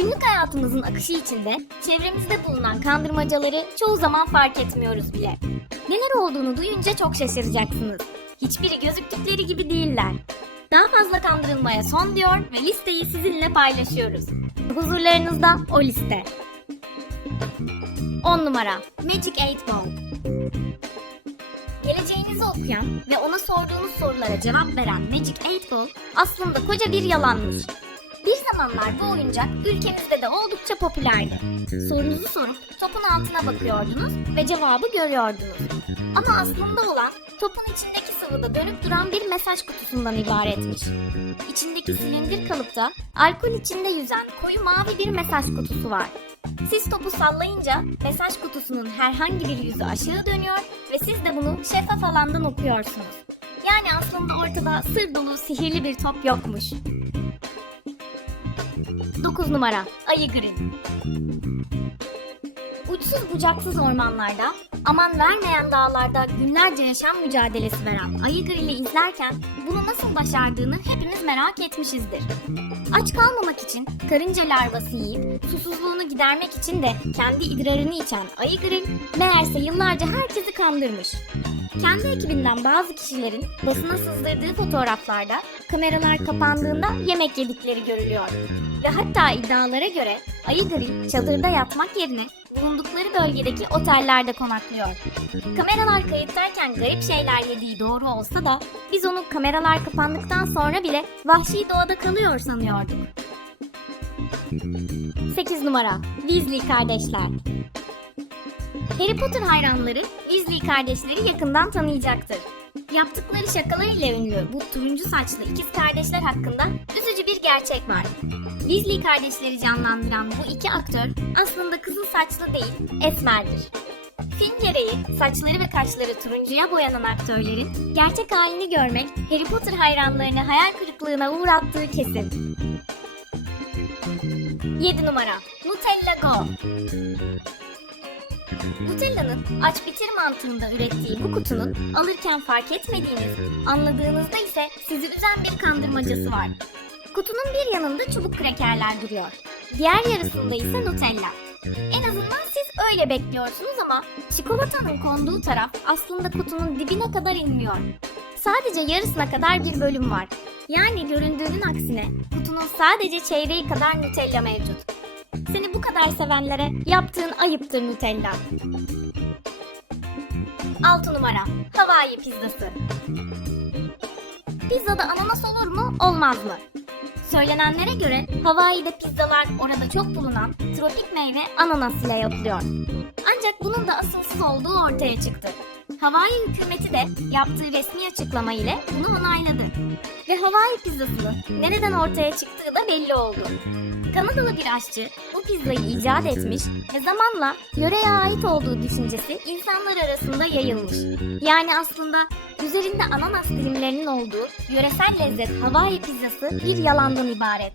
Günlük hayatımızın akışı içinde çevremizde bulunan kandırmacaları çoğu zaman fark etmiyoruz bile. Neler olduğunu duyunca çok şaşıracaksınız. Hiçbiri gözüktükleri gibi değiller. Daha fazla kandırılmaya son diyor ve listeyi sizinle paylaşıyoruz. Huzurlarınızda o liste. 10 numara Magic 8 Ball Geleceğinizi okuyan ve ona sorduğunuz sorulara cevap veren Magic 8 Ball aslında koca bir yalanmış. Bir zamanlar bu oyuncak ülkemizde de oldukça popülerdi. Sorunuzu sorup topun altına bakıyordunuz ve cevabı görüyordunuz. Ama aslında olan topun içindeki sıvıda dönüp duran bir mesaj kutusundan ibaretmiş. İçindeki silindir kalıpta alkol içinde yüzen koyu mavi bir mesaj kutusu var. Siz topu sallayınca mesaj kutusunun herhangi bir yüzü aşağı dönüyor ve siz de bunu şeffaf alandan okuyorsunuz. Yani aslında ortada sır dolu sihirli bir top yokmuş. 9 numara Ayı Green Uçsuz bucaksız ormanlarda, aman vermeyen dağlarda günlerce yaşam mücadelesi veren Ayı Grill'i izlerken bunu nasıl başardığını hepimiz merak etmişizdir. Aç kalmamak için karınca larvası yiyip susuzluğunu gidermek için de kendi idrarını içen Ayı Grill meğerse yıllarca herkesi kandırmış. Kendi ekibinden bazı kişilerin basına sızdırdığı fotoğraflarda kameralar kapandığında yemek yedikleri görülüyor. Ve hatta iddialara göre Ayı Grill çadırda yatmak yerine bulundukları bölgedeki otellerde konaklıyor. Kameralar kayıttayken garip şeyler yediği doğru olsa da biz onu kameralar kapandıktan sonra bile vahşi doğada kalıyor sanıyorduk. 8 numara Weasley kardeşler Harry Potter hayranları Weasley kardeşleri yakından tanıyacaktır. Yaptıkları şakalarıyla ünlü bu turuncu saçlı ikiz kardeşler hakkında üzücü bir gerçek var. Weasley kardeşleri canlandıran bu iki aktör aslında kızıl saçlı değil, esmerdir. Film gereği saçları ve kaşları turuncuya boyanan aktörlerin gerçek halini görmek Harry Potter hayranlarını hayal kırıklığına uğrattığı kesin. 7 numara Nutella Go Nutella'nın aç bitir mantığında ürettiği bu kutunun alırken fark etmediğiniz, anladığınızda ise sizi üzen bir kandırmacası var. Kutunun bir yanında çubuk krekerler duruyor. Diğer yarısında ise Nutella. En azından siz öyle bekliyorsunuz ama çikolatanın konduğu taraf aslında kutunun dibine kadar inmiyor. Sadece yarısına kadar bir bölüm var. Yani göründüğünün aksine kutunun sadece çeyreği kadar Nutella mevcut. Seni bu kadar sevenlere yaptığın ayıptır Nutella. 6 numara Hawaii pizzası. Pizzada ananas olur mu, olmaz mı? Söylenenlere göre Hawaii'de pizzalar orada çok bulunan tropik meyve ananas ile yapılıyor. Ancak bunun da asılsız olduğu ortaya çıktı. Hawaii hükümeti de yaptığı resmi açıklama ile bunu onayladı. Ve Hawaii pizzasının nereden ortaya çıktığı da belli oldu. Kanadalı bir aşçı pizzayı icat etmiş ve zamanla yöreye ait olduğu düşüncesi insanlar arasında yayılmış. Yani aslında üzerinde ananas dilimlerinin olduğu yöresel lezzet Hawaii pizzası bir yalandan ibaret.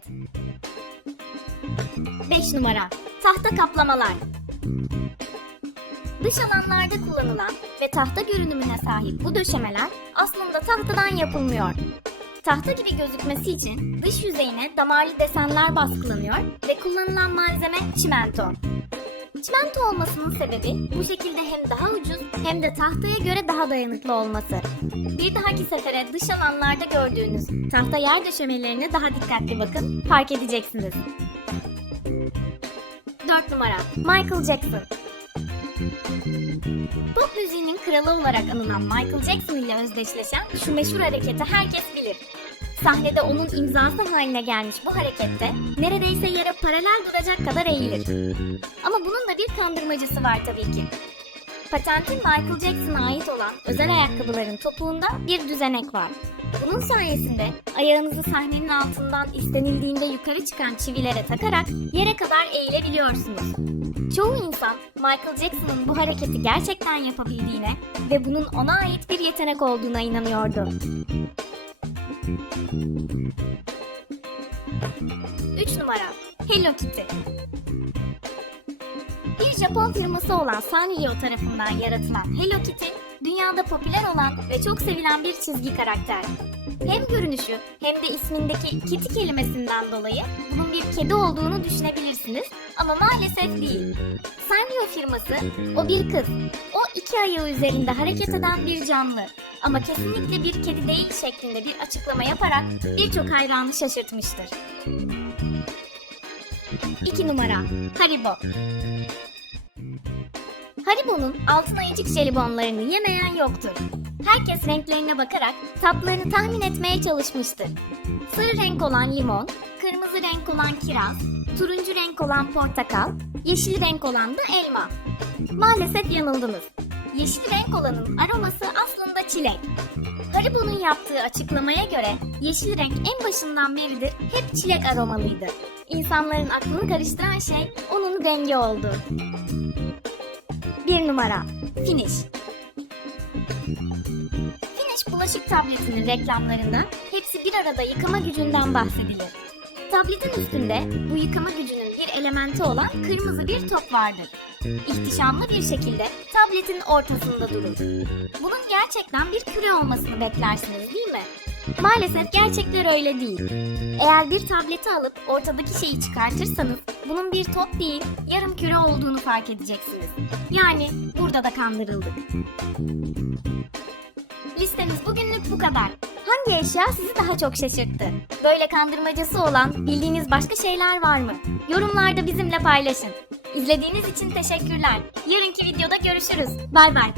5 numara Tahta kaplamalar Dış alanlarda kullanılan ve tahta görünümüne sahip bu döşemeler aslında tahtadan yapılmıyor. Tahta gibi gözükmesi için dış yüzeyine damarlı desenler baskılanıyor ve kullanılan malzeme çimento. Çimento olmasının sebebi bu şekilde hem daha ucuz hem de tahtaya göre daha dayanıklı olması. Bir dahaki sefere dış alanlarda gördüğünüz tahta yer döşemelerine daha dikkatli bakın, fark edeceksiniz. 4 numara Michael Jackson Pop müziğinin kralı olarak anılan Michael Jackson ile özdeşleşen şu meşhur hareketi herkes bilir. Sahnede onun imzası haline gelmiş bu harekette neredeyse yere paralel duracak kadar eğilir. Ama bunun da bir kandırmacısı var tabii ki. Patentin Michael Jackson'a ait olan özel ayakkabıların topuğunda bir düzenek var. Bunun sayesinde ayağınızı sahnenin altından istenildiğinde yukarı çıkan çivilere takarak yere kadar eğilebiliyorsunuz. Çoğu insan Michael Jackson'ın bu hareketi gerçekten yapabildiğine ve bunun ona ait bir yetenek olduğuna inanıyordu. 3 numara Hello Kitty Bir Japon firması olan Sanrio tarafından yaratılan Hello Kitty, dünyada popüler olan ve çok sevilen bir çizgi karakter. Hem görünüşü hem de ismindeki kitty kelimesinden dolayı bunun bir kedi olduğunu düşünebilirsiniz ama maalesef değil. Sanrio firması o bir kız. O iki ayağı üzerinde hareket eden bir canlı. Ama kesinlikle bir kedi değil şeklinde bir açıklama yaparak birçok hayranı şaşırtmıştır. 2 numara Haribo Haribo'nun altın ayıcık jelibonlarını yemeyen yoktur. Herkes renklerine bakarak tatlarını tahmin etmeye çalışmıştır. Sarı renk olan limon, kırmızı renk olan kiraz, turuncu renk olan portakal, yeşil renk olan da elma. Maalesef yanıldınız. Yeşil renk olanın aroması aslında çilek. Haribo'nun yaptığı açıklamaya göre yeşil renk en başından beridir hep çilek aromalıydı. İnsanların aklını karıştıran şey onun rengi oldu. Bir numara Finish Finish bulaşık tabletinin reklamlarında hepsi bir arada yıkama gücünden bahsedilir. Tabletin üstünde bu yıkama gücünün elementi olan kırmızı bir top vardır. İhtişamlı bir şekilde tabletin ortasında durur. Bunun gerçekten bir küre olmasını beklersiniz değil mi? Maalesef gerçekler öyle değil. Eğer bir tableti alıp ortadaki şeyi çıkartırsanız bunun bir top değil yarım küre olduğunu fark edeceksiniz. Yani burada da kandırıldık. Listemiz bugünlük bu kadar. Hangi eşya sizi daha çok şaşırttı? Böyle kandırmacası olan bildiğiniz başka şeyler var mı? Yorumlarda bizimle paylaşın. İzlediğiniz için teşekkürler. Yarınki videoda görüşürüz. Bay bay.